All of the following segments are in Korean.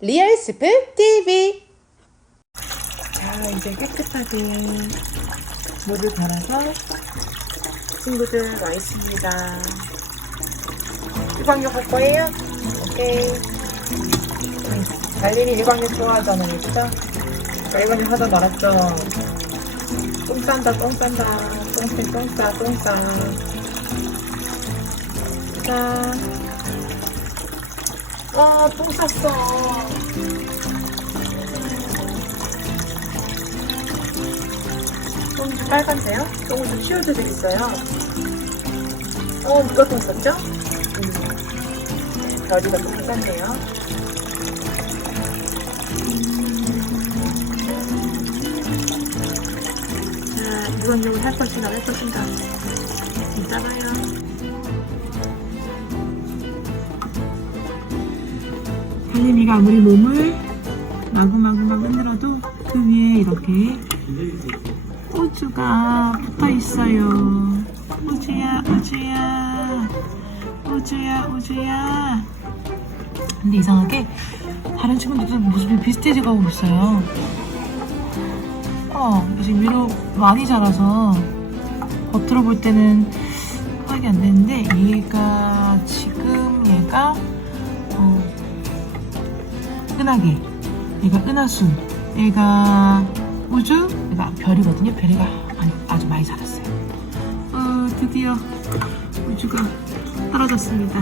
리얼 스프 TV. 자, 이제 깨끗하게 물을 갈아서 친구들 와 있습니다. 일광욕 할 거예요? 오케이. 음, 달님이 일광욕 좋아하잖아요, 그죠? 저 일광욕 하다 말았죠? 똥 싼다, 똥 싼다. 똥싸, 똥 싸, 똥 싸. 자. 아, 똥 쌌어. 똥이 좀 빨간데요? 똥을 좀 치워드리겠어요. 어, 누가 똥 쌌죠? 음, 별이가 똥 쌌네요. 자, 이건용을 할 것인가 할 것인가. 이따가요. 달님이가 아무리 몸을 마구마구마구 흔들어도 그 위에 이렇게 우주가 붙어 있어요. 우주야, 우주야, 우주야, 우주야. 근데 이상하게 다른 친구들도 모습이 비슷해져 가고 있어요. 어, 지금 위로 많이 자라서 겉으로 볼 때는 파악이 안 되는데 얘가 지금 얘가 어, 은하계, 얘가 은하수, 얘가 우주, 얘가 별이거든요. 별이가 아주 많이 자랐어요. 어, 드디어 우주가 떨어졌습니다.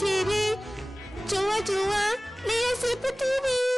tiri, chua chua, liya sipa tiri.